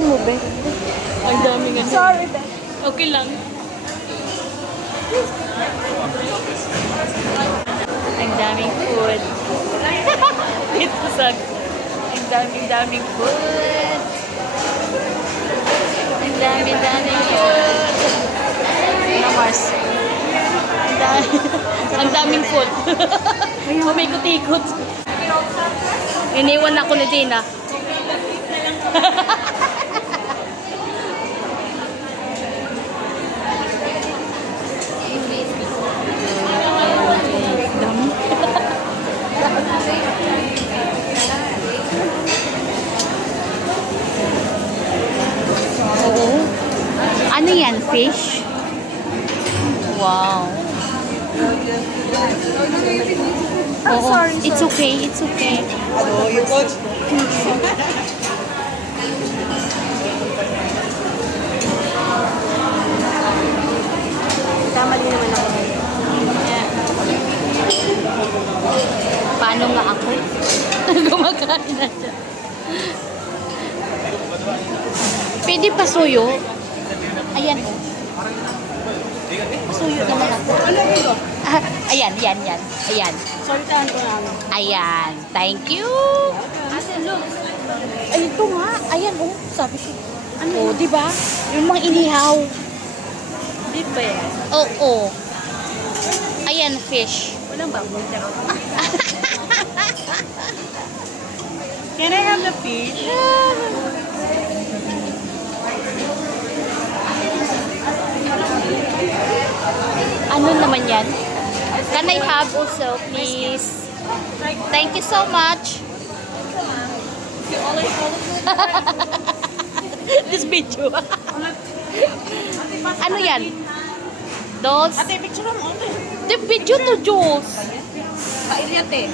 Bilisan mo, be. Ang daming ano. Sorry, be. Okay lang. Ang daming food. Dito sa... Ang daming food. Ang daming food. Ano, Mars? Ang daming food. Umikot-ikot. Iniwan ako ni Dina. Oo. Ano yan? Fish? Wow. Oo. sorry. It's okay. It's okay. Hello, you coach? Kamali naman ako. Yeah. Paano nga ako? Gumakain na siya. Pwede pa suyo? Ayan o. Suyo naman ako. Ah, ayan. Ayan. Sorry, tahan ko na. Ayan. Thank you. Ate, look. Ay, ito nga. Ayan o. Sabi ko. Ano? Oh, di ba? Yung mga inihaw. Di ba yan? Oo. Ayan, fish. Walang bago. Can I have the fish? Ano naman yan? Can I have also, please? Thank you so much. This video. Ano yan? Dolls? Ate, picture mo. The video to Jules. Kain yate.